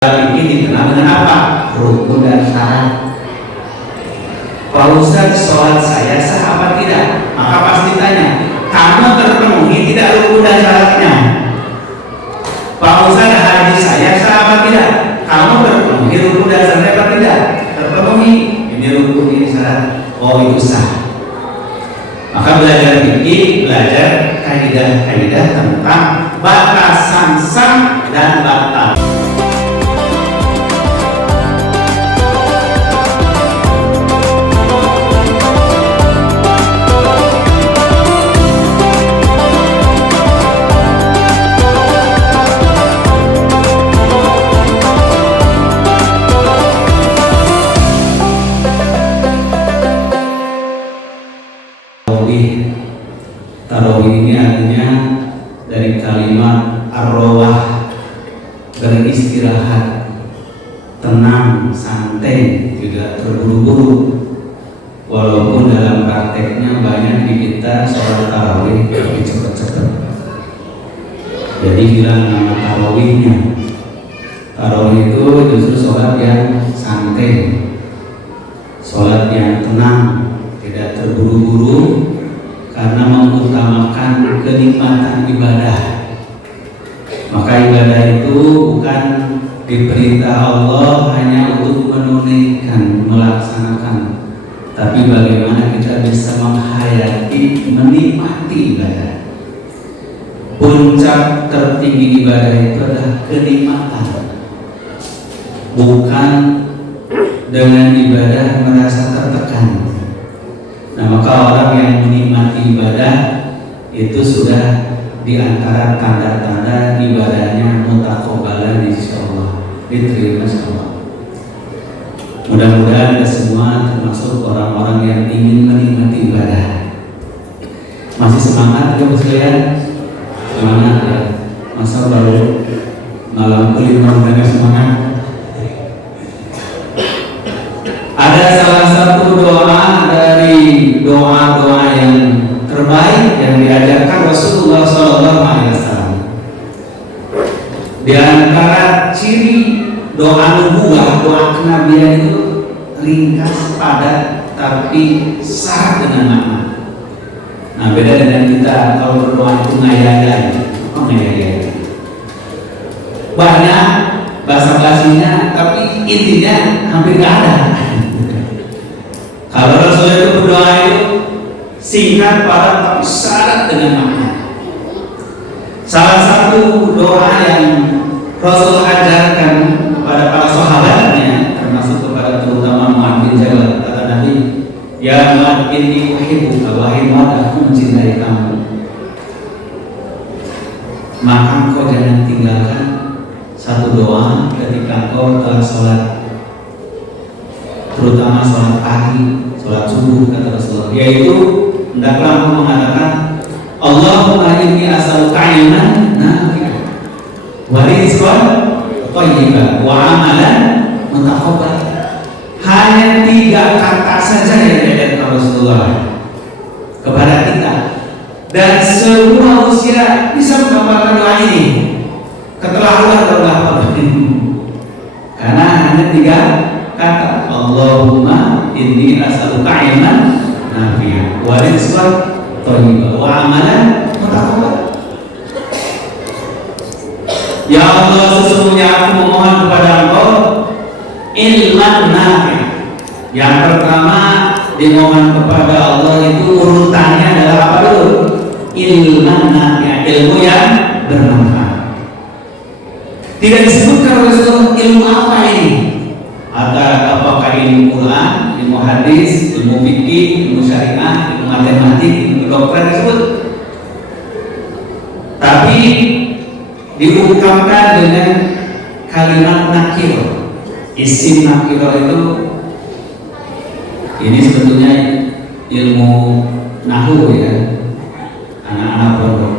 Ini dikenal dengan apa? Rukun dan syarat. Pak Ustaz, sholat saya sah apa tidak? Maka pasti tanya, kamu terpenuhi tidak rukun dan syaratnya? Pak Ustaz, haji saya sah apa tidak? Kamu terpenuhi rukun dan syaratnya apa tidak? Terpenuhi. Ini rukun, ini syarat. Oh, itu sah. Maka belajar fikih, belajar kaidah-kaidah tentang batasan sah dan batal. Tarawih ini artinya dari kalimat ar-rawah, beristirahat, tenang, santai, tidak terburu-buru. Walaupun dalam prakteknya banyak di kita sholat tarawih tapi cepat-cepat. Jadi hilang nama tarawihnya. Tarawih itu justru sholat yang santai, sholat yang tenang, tidak terburu-buru, karena mengutamakan kenikmatan ibadah. Maka ibadah itu bukan diperintah Allah hanya untuk menunaikan, melaksanakan, tapi bagaimana kita bisa menghayati, menikmati ibadah. Puncak tertinggi ibadah itu adalah kenikmatan, bukan dengan ibadah merasa tertekan. Nah, maka orang yang menikmati ibadah itu sudah diantara tanda-tanda ibadahnya mutaqabbalan insyaallah, diterima insyaallah. Mudah-mudahan kita semua termasuk orang-orang yang ingin menikmati ibadah. Masih semangat ya Bos sekalian? Semangat ya. Masa baru malam kelima udah semangat? Ada salah satu doa dari doa-doa yang terbaik yang diajarkan Rasulullah SAW. Di antara ciri doa nubuwah, doa kenabian itu ringkas, padat, tapi syarat dengan makna. Nah, beda dengan kita kalau berdoa itu ngayal-ngayal. Oh, ngayal-ngayal. Banyak basa-basinya, tapi intinya hampir nggak ada. Kalau Rasulullah itu berdoa itu singkat, padat, tapi syarat dengan makna. Salah satu doa yang Rasul ajarkan kepada para sahabatnya, termasuk kepada terutama Mu'adz bin Jabal, kata Nabi, ya Mu'adz inni uhibbuka, wahai Mu'adz, aku mencintai kamu, maka engkau jangan tinggalkan satu doa ketika engkau telah sholat, terutama sholat pagi, sholat subuh, kata Rasulullah, yaitu hendaklah engkau mengatakan Allahumma inni as'aluka ilman nafi'an wa rizqan thayyiban wa amalan mutaqabbalan. Hanya 3 kata saja yang diajarkan Rasulullah kepada kita, dan semua usia bisa mengamalkan doa ini. Keterlaluan terlalu karena hanya 3 kata, Allahumma inni as'aluka ilman nafi'an wa rizqan thayyiban wa amalan mutaqabbalan. Ya Allah, sesungguhnya aku memohon kepada Engkau ilman nafi'. Yang pertama dimohon kepada Allah itu urutannya adalah apa dulu? Ilman nafi', ilmu yang bermanfaat. Tidak disebutkan Rasulullah ilmu apa ini? Apakah ilmu Quran, ilmu hadis, ilmu fikih, ilmu syariah, ilmu matematik, ilmu kedokteran disebut. Tapi diungkapkan dengan kalimat nakir. Isim nakir itu ini sebetulnya ilmu nahwu ya, anak-anak pondok.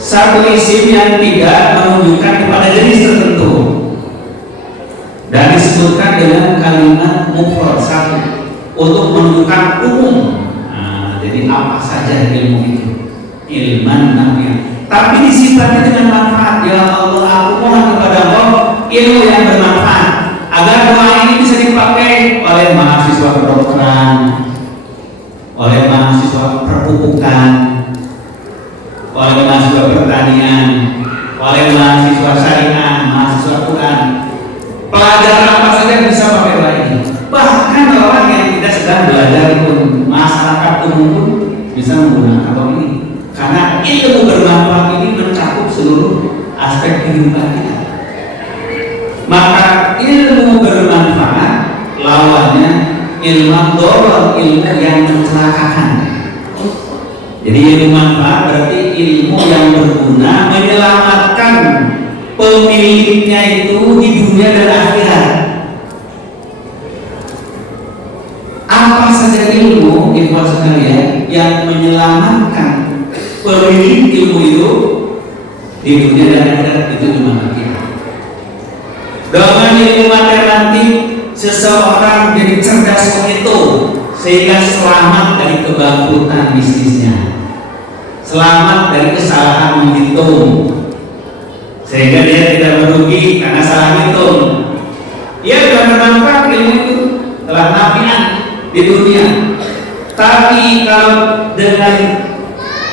Satu isim yang tidak menunjukkan kepada jenis tertentu dan disebutkan dengan kalimat mufrad satu untuk menunjukkan umum. Nah, jadi apa saja ilmu itu? Ilman nafi'. tapi disifatnya dengan manfaat. Ya Allah, aku mohon kepada Allah ilmu yang bermanfaat agar doa ini bisa dipakai oleh mahasiswa kedokteran, oleh mahasiswa perpupukan, oleh mahasiswa pertanian, oleh mahasiswa syariah, mahasiswa Quran. Pelajaran apa saja bisa pakai doa ini. Bahkan orang yang tidak sedang belajar pun, masyarakat umum pun bisa menggunakan doa ini. Karena ilmu bermanfaat ini mencakup seluruh aspek kehidupan kita. Maka ilmu bermanfaat lawannya ilmu dorong, ilmu yang mencelakakan. Jadi ilmu manfaat berarti ilmu yang berguna, menyelamatkan pemiliknya itu di dunia dan akhirat. Apa saja ilmu ikhwan sekalian yang menyelamatkan pemilik ilmu itu di dunia dan akhirat, itu cuma kita. Dengan ilmu matematik seseorang jadi cerdas menghitung sehingga selamat dari kebangkrutan bisnisnya, selamat dari kesalahan menghitung sehingga dia tidak merugi karena salah hitung. Dia sudah bermanfaat ilmu itu, telah nafian di dunia. Tapi kalau dengan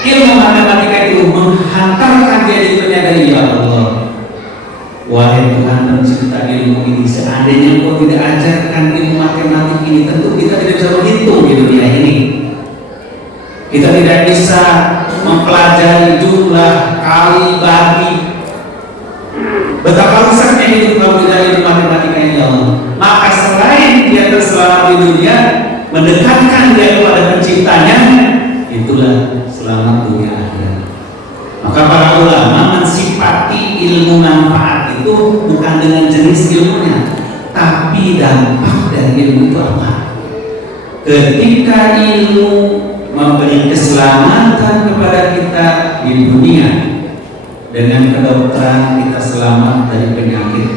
ilmu matematika itu menghantarkan dia di dunia dari ya Allah, wahai Tuhan pencipta ilmu ini, seandainya Engkau tidak ajarkan ilmu matematik ini, tentu kita tidak bisa menghitung di dunia ini. Kita tidak bisa mempelajari jumlah, kali, bagi. Betapa rusaknya hidup kalau tidak ilmu matematika ini ya Allah. Maka selain dia terselamat di dunia, mendekatkan dia kepada penciptanya, itulah selamat dunia akhirat. Maka para ulama mensifati ilmu manfaat itu bukan dengan jenis ilmunya, tapi dampak dari ilmu itu apa. Ketika ilmu memberi keselamatan kepada kita di dunia, dengan kedokteran kita selamat dari penyakit,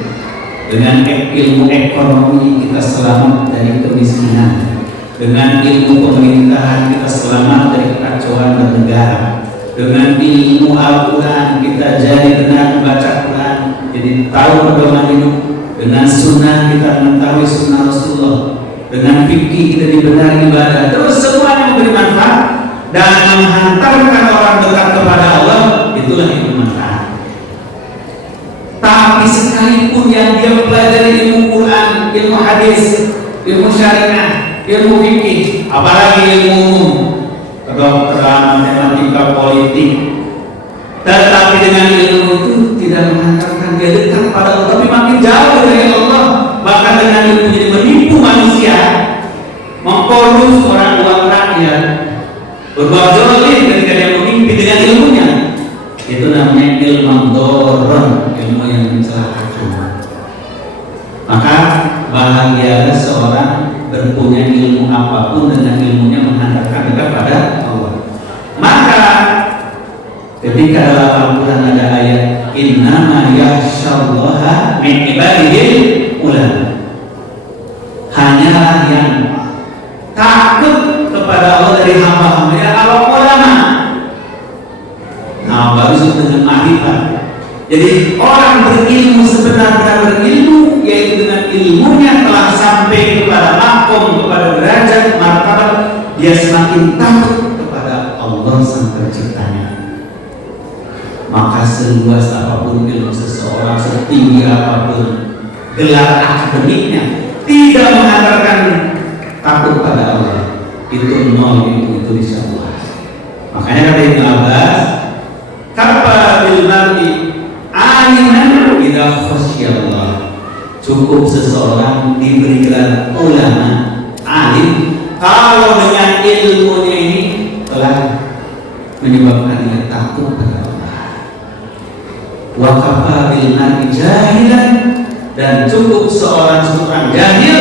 dengan ilmu ekonomi kita selamat dari kemiskinan, dengan ilmu pemerintahan kita selamat dari kekacauan bernegara, dengan ilmu Al-Quran kita jadi benar membaca Quran, jadi tahu pedoman hidup, dengan sunnah kita mengetahui sunnah Rasulullah, dengan fikih kita dibenari ibadah. Terus semuanya memberi manfaat dan menghantarkan orang dekat kepada Allah, itulah ilmu manfaat. Tapi sekalipun yang dia pelajari ilmu Quran, ilmu hadis, ilmu syariah, ilmu fikih, apalagi ilmu umum, kedokteran, matematika, politik, tetapi dengan ilmu itu tidak menghantarkan dia dekat pada Allah, tapi makin jauh dari Allah. Bahkan dengan ilmu jadi menipu manusia, mengkorupsi orang rakyat, berbuat zalim ketika dia memimpin dengan ilmunya. Itu namanya ilmu dorong, ilmu yang mencelakakan. Maka bahagialah seorang berpunya ilmu apapun dengan ilmunya menghantarkan kepada Allah. Maka ketika dalam Al-Quran ada ayat innama yakhsyallaha min ibadihil ulama, hanyalah yang takut kepada Allah dari hamba-hambanya Allah ulama. Nah, baru disebut dengan ma'rifat. Jadi orang berilmu sebenar-benar berilmu, yaitu dengan ilmunya telah sampai kepada makom, kepada derajat, martabat, dia semakin takut kepada Allah sang penciptanya. Maka seluas apapun ilmu seseorang, setinggi apapun gelar akademiknya, tidak menghantarkan takut pada Allah, itu nol, itu bisa buat. Makanya kata Ibnu Abbas, kafa bil mar'i aliman idza khasyallah. Cukup seseorang diberi gelar ulama, alim, kalau dengan ilmunya ini telah menyebabkan dia takut pada Allah. Wa kafa bil mar'i jahilan, dan cukup seorang jahil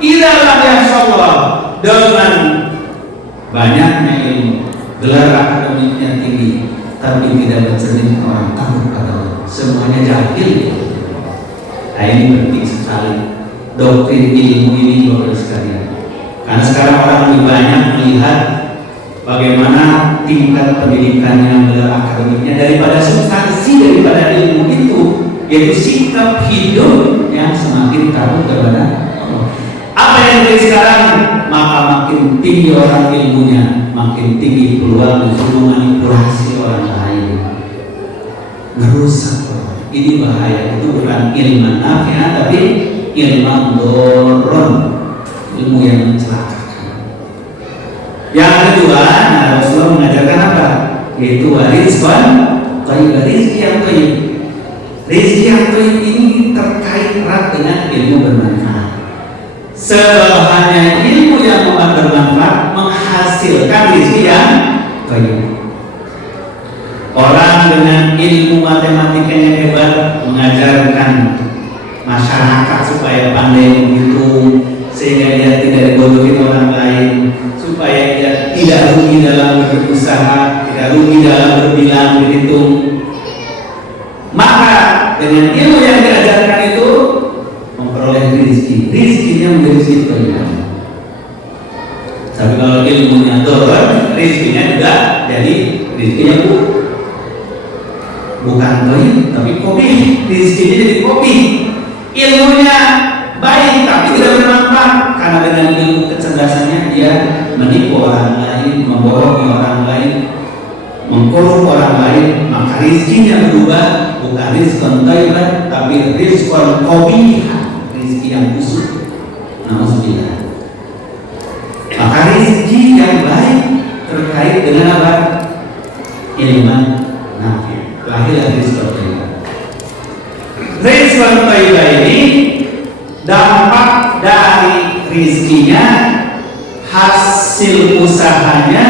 idza lam yakhsyallah, dengan banyaknya ilmu, gelar akademiknya tinggi, tapi tidak mencerminkan orang takut pada Allah. Semuanya jahil. Nah, ini penting sekali doktrin ilmu ini, Bapak sekalian. Karena sekarang orang lebih banyak melihat bagaimana tingkat pendidikannya, gelar akademiknya, daripada substansi daripada ilmu itu, yaitu sikap hidup yang semakin takut kepada Allah. Apa yang terjadi sekarang? Maka makin tinggi orang ilmunya, makin tinggi peluang untuk memanipulasi orang lain, merusak orang. Ini bahaya. Itu bukan ilmu nafi'ah, tapi ilmu doron, ilmu yang mencelakakan. Yang kedua, Rasulullah mengajarkan apa? Yaitu rizqan thayyib, rizki yang thayyib. Rizki yang thayyib ini terkait erat dengan ilmu bermanfaat. Sebab hanya ilmu yang bermanfaat menghasilkan rizki yang thayyib. Orang dengan ilmu matematikanya hebat mengajarkan masyarakat supaya pandai menghitung, sehingga dia tidak dibodohi orang lain, supaya dia tidak rugi dalam berusaha, tidak rugi dalam berbilang, berhitung. Maka dengan ilmu yang diajarkan itu memperoleh rezeki, rezekinya menjadi rezeki thayyib. Tapi kalau ilmunya doron, rezekinya juga jadi rezekinya bukan thayyib, tapi kopi, rezekinya jadi kopi. Ilmunya baik tapi tidak bermanfaat, karena dengan ilmu kecerdasannya dia menipu orang lain, membohongi orang lain, mengkorup orang lain, maka rezekinya berubah, bukan rizqan thayyiban tapi rizqan qabihan, rezeki yang busuk. Nauzubillah. Maka rezeki yang baik terkait dengan apa? Ilmu nafi'. Lahirlah rizqan thayyiban. Rizqan thayyiban ini dampak dari rizkinya, hasil usahanya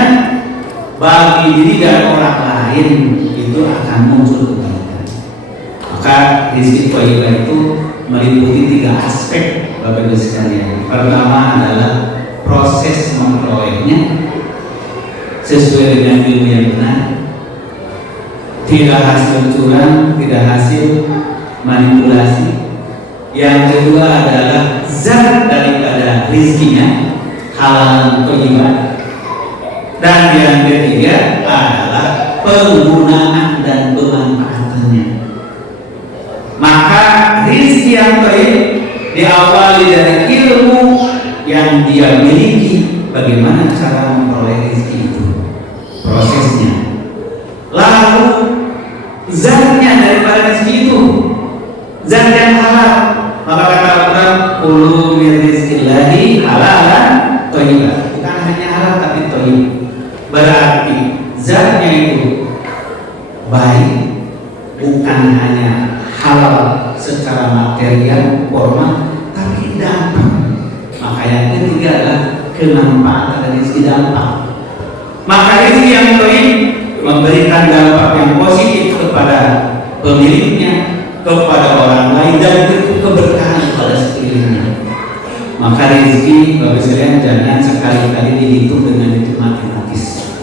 bagi diri dan orang lain itu akan muncul kebaikan. Maka rizki thayyibah itu meliputi 3 aspek, Bapak Ibu sekalian. Pertama adalah proses memperolehnya sesuai dengan ilmu yang benar, tidak hasil curang, tidak hasil manipulasi. Yang kedua adalah zat daripada rizkinya, halal thayyibah. Dan yang ketiga adalah penggunaan dan pemanfaatannya. Maka rizki yang baik diawali dari ilmu yang dia miliki, bagaimana cara memperoleh rizki itu, prosesnya. Lalu zatnya daripada rizki itu, zat yang halal. Maka kata Al-Quran, kulu min rizqillahi halalan thayyiban. Bukan hanya halal tapi thayyib. Berarti zatnya itu baik, bukan hanya halal secara material formal, tapi dampak. Maka yang ketiga adalah kemanfaatan dari segi dampak. Maka rezeki yang thayyib memberikan dampak yang positif kepada pemiliknya, kepada orang lain, dan keberkahan kepada sekelilingnya. Maka rezeki, Bapak sekalian, jangan sekali-kali dihitung dengan hitung matematis.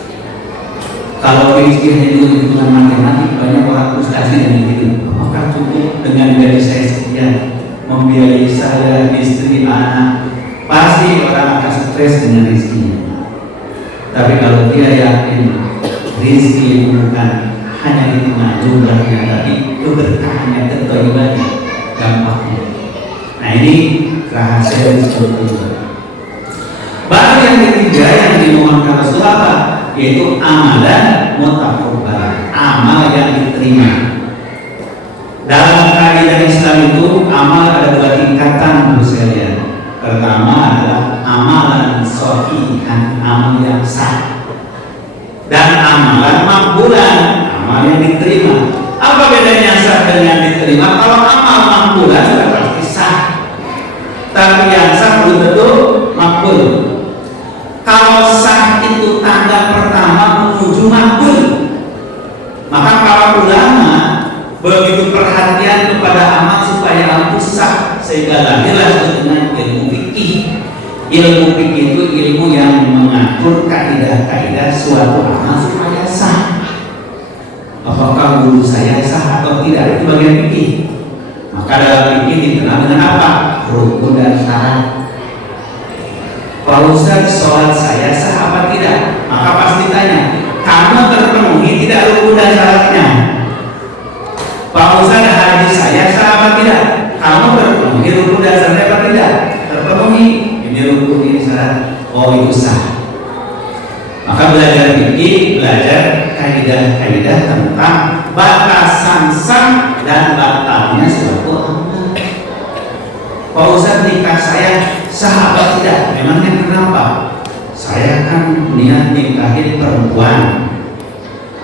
Kalau rezeki hanya hitungan matematik, banyak orang frustasi dengan itu. Maka cukup dengan gaji saya sekian, membiayai saya, istri, anak. Pasti orang akan stres dengan rezekinya. Tapi kalau dia yakin rezeki itu bukan hanya hitungan jumlahnya, tapi keberkahannya, kethayibannya, dampaknya. Nah, ini rahasia seperti itu. Baru yang ketiga yang dimohonkan Rasulullah apa? Yaitu amalan mutaqabbal, amal yang diterima. Dalam kaidah Islam itu amal ada 2 tingkatan, Bapak sekalian. Pertama adalah amalan shahihan, amal yang sah, dan amalan makbulan, amal yang diterima. Apa bedanya sah dengan diterima? Kalau amal makbulan sudah pasti sah, tapi yang sah belum tentu makbul. Kalau sah itu tanda pertama menuju makbul. Maka para ulama begitu perhatian kepada amal supaya amal sah, sehingga lahirlah dengan ilmu fikih. Ilmu fikih itu ilmu yang mengatur kaidah-kaidah suatu amal supaya sah. Apakah guru saya sah atau tidak, itu bagian fikih. Maka dalam fikih dikenal dengan apa? Rukun dan syarat. Pak Ustadz, sholat saya sah apa tidak? Maka pasti tanya, kamu terpenuhi tidak rukun dan syaratnya? Pak Ustadz, haji saya sah apa tidak? Kamu terpenuhi rukun dan syaratnya apa tidak? Terpenuhi, ini rukun, ini syarat. Oh, itu sah. Maka belajar fikih, belajar kaidah-kaidah tentang batasan sah dan batalnya suatu amal. Pak Ustadz, nikah saya sah apa tidak? Memangnya kenapa? Saya kan niat nikahin perempuan.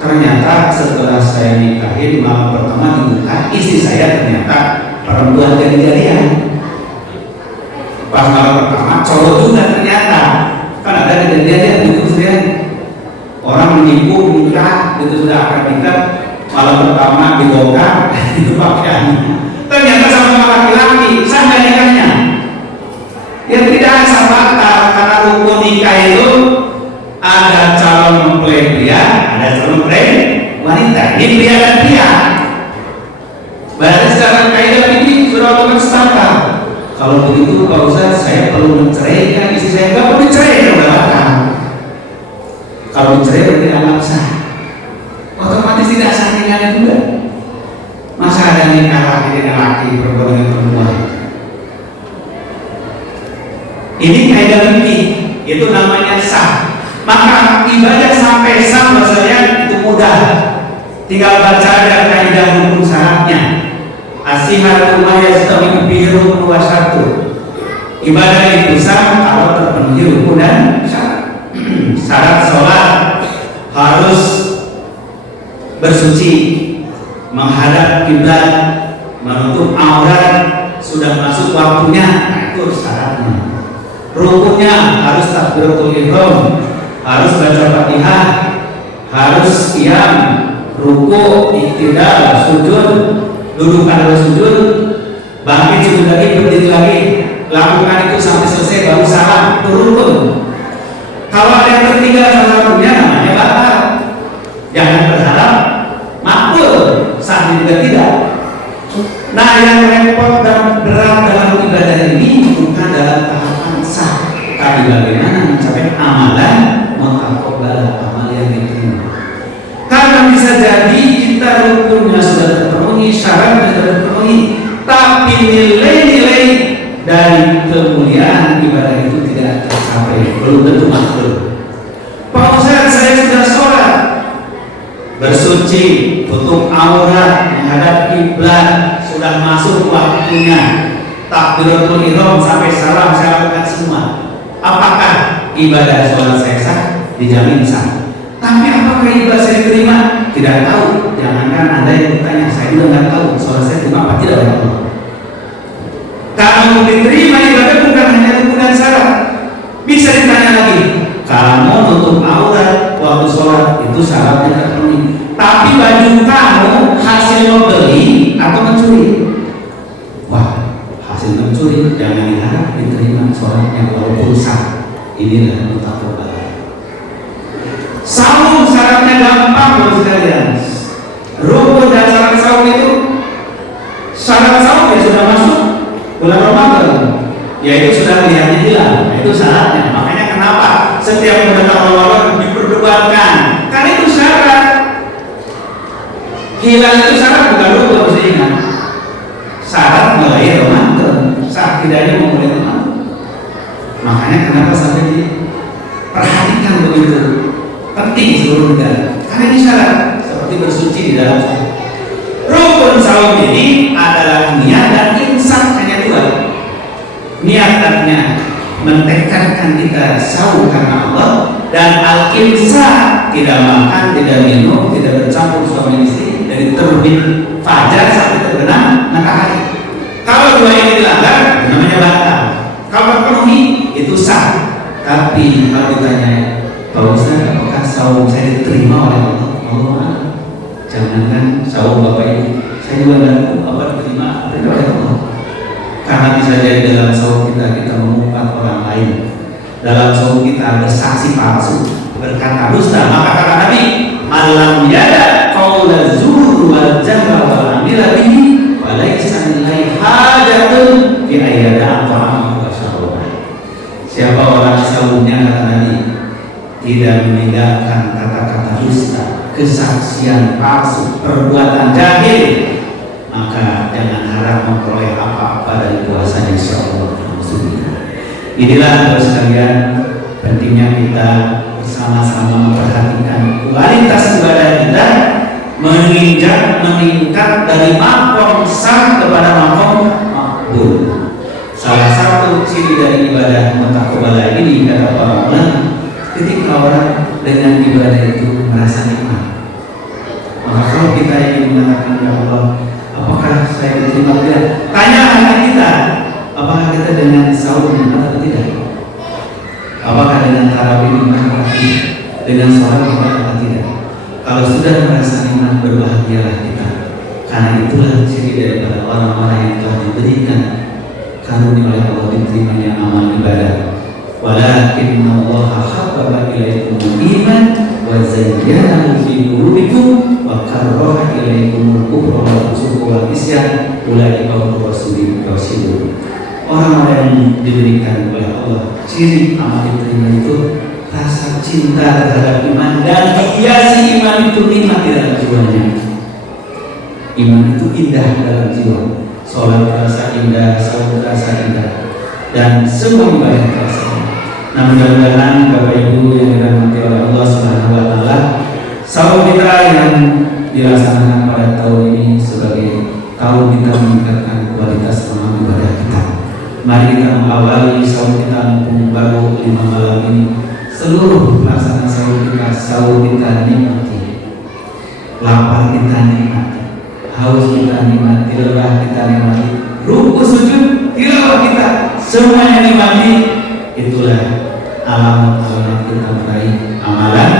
Ternyata setelah saya nikahin malam pertama dibuka, istri saya ternyata perempuan jadi-jadian. Pas malam pertama cowok juga ternyata. Kan ada kejadian gitu ya, orang menipu nikah itu sudah akan nikah malam pertama dibongkar itu pakaiannya ternyata sama laki-laki, sama nikahnya yang tidak sah batal. Karena rukun nikah itu ada calon mempelai pria, ada calon mempelai wanita, ini pria dan pria. Berarti secara kaidah ini sudah otomatis batal. Kalau begitu Pak Ustaz, saya perlu menceraikan istri saya. Nggak perlu dicerai, udah batal. Kalau dicerai berarti amal sah, otomatis tidak sah nikahnya juga. Masa ada nikah laki dengan laki, perempuan dengan perempuan? Ini kaidah fikih, itu namanya sah. Maka ibadah sampai sah maksudnya itu mudah, tinggal baca ada kaidah rukun syaratnya. Asihatu ma yastawi bihi rukun wa syartu. Ibadah itu sah kalau terpenuhi rukun dan syarat. Syarat sholat harus bersuci, menghadap kiblat, menutup aurat, sudah masuk waktunya, nah itu syaratnya. Rukunnya harus takbiratul ihram, harus baca Fatihah, harus qiyam, ruku, iktidal, sujud, duduk pada sujud, bangkit sujud lagi, berdiri lagi, lakukan itu sampai selesai baru salam, itu rukun. Kalau ada yang tertinggal salah satunya namanya batal. Jangan berharap makbul, sah juga tidak. Nah, yang repot dan berat dalam ibadah ini bukan dalam tahapan sah, tapi bagaimana mencapai amalan mutaqabbal, amal yang diterima. Karena bisa jadi kita rukunnya sudah terpenuhi, syaratnya sudah terpenuhi, tapi nilai-nilai dari kemuliaan ibadah itu tidak tercapai, belum tentu makbul. Pak Ustaz, saya sudah sholat, bersuci, tutup aurat, menghadap kiblat, sudah masuk waktunya, takbiratul ihram sampai salam saya lakukan semua. Apakah ibadah sholat saya sah? Dijamin sah. Tapi apakah ibadah saya diterima? Tidak tahu. Jangankan ada yang bertanya, saya juga nggak tahu sholat saya diterima apa tidak oleh Allah. Kalau diterima ibadah bukan hanya rukun dan syarat. Bisa ditanya lagi, kamu tutup aurat waktu sholat itu syaratnya terpenuhi. Tapi baju kamu hasil membeli atau mencuri? Wah, hasil mencuri, jangan diharap diterima sholatnya walaupun sah. Inilah mutaqabbal. Saum syaratnya gampang loh sekalian. Rukun dan syarat saum itu, syarat saum ya sudah masuk bulan Ramadan, yaitu sudah melihatnya hilang, itu syaratnya. Makanya kenapa setiap mendatang Ramadan diperdebatkan? Karena itu syarat. Hilang itu syarat, bukan rukun, harus ingat. Syarat mulai Ramadan, sah tidaknya memulai Ramadan. Makanya kenapa sampai diperhatikan begitu penting seluruh negara? Karena ini syarat, seperti bersuci di dalam sholat. Rukun saum ini adalah niat dan insan, hanya dua. Niat artinya mentekadkan kita saum karena Allah, dan al-insa tidak makan, tidak minum, tidak bercampur suami istri dari terbit fajar sampai terbenam matahari. Kalau dua ini dilanggar namanya batal. Kalau terpenuhi itu sah. Tapi kalau ditanya, Pak Ustaz, apakah saum saya diterima oleh Allah? Allah, jangankan saum Bapak Ibu, saya juga tidak tahu apa diterima oleh Allah. Karena bisa jadi dalam saum kita mengumpat orang lain, dalam saum kita bersaksi palsu, berkata dusta. Maka kata Nabi, malam yada qaula zur wal jahra wal amila bihi wa laisa lillahi hajatun fi ayyada ta'am wa syarab. Siapa orang saumnya kata Nabi tidak meninggalkan kata-kata dusta, kesaksian palsu, perbuatan jahil, maka jangan harap memperoleh apa-apa dari puasanya insyaallah. Inilah Bapak sekalian, pentingnya kita bersama-sama memperhatikan kualitas ibadah kita meningkat dari makom sah kepada makom makbul. Salah satu ciri dari ibadah mutaqabbalah ini kata para ulama, ketika orang dengan ibadah itu merasa nikmat. Maka kalau kita ingin mengatakan ya Allah, apakah saya diterima tidak? Tanya hati kita, apakah kita dengan saum nikmat atau tidak? Apakah dengan tarawih nikmat atau tidak? Dengan sholat nikmat atau tidak? Kalau sudah merasa nikmat, berbahagialah kita. Karena itulah ciri daripada orang-orang yang telah diberikan karunia oleh Allah diterimanya amal ibadah. Walakinna Allaha habbaba ilaikumul iman wa zayyanahu fi qulubikum wa karraha ilaikumul kufra wal fusuqa wal isyan ulaika humur rasyidun. Orang-orang yang diberikan oleh Allah ciri amal diterima itu rasa cinta terhadap iman dan dihiasi iman itu nikmat di dalam jiwanya. Iman itu indah dalam jiwa. Sholat terasa indah, saum terasa indah, dan semua ibadah terasa indah. Nah, mudah-mudahan Bapak Ibu yang dirahmati oleh Allah Subhanahu wa taala, saum kita yang dilaksanakan pada tahun ini sebagai tahun kita meningkatkan kualitas amal ibadah kita. Mari kita mengawali saum kita mumpung baru 5 malam ini. Seluruh pelaksanaan saum kita nikmati, lapar kita nikmati, haus kita nikmati, lelah kita nikmati, ruku sujud tilawah kita semuanya nikmati. Itulah alamat kita meraih amalan